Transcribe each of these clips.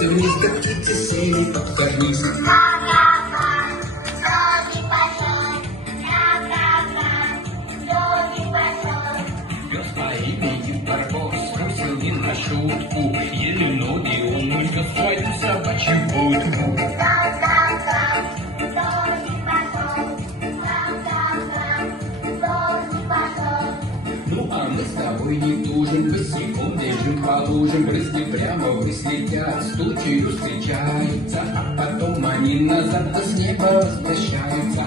спуститься вниз, как птицы сели под карниз. Пес по имени Барбос струсил не на шутку, еле ноги он унес свою собачью будку. Ну а мы с тобой не тужим, босиком лежим по лужам, брызги прямо ввысь летят, стучью встречаются, а потом они назад с неба возвращаются.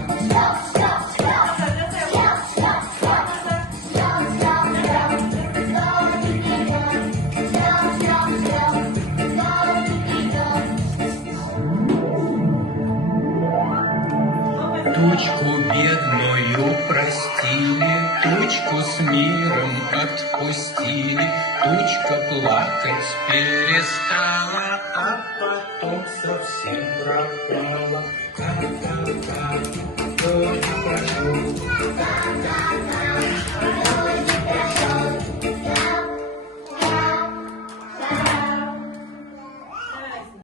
Тучку бедную простили, тучку с миром отпустили, тучка плакать перестала, а потом совсем пропала. Ка-ка-ка, дождь прошел, ка-ка-ка.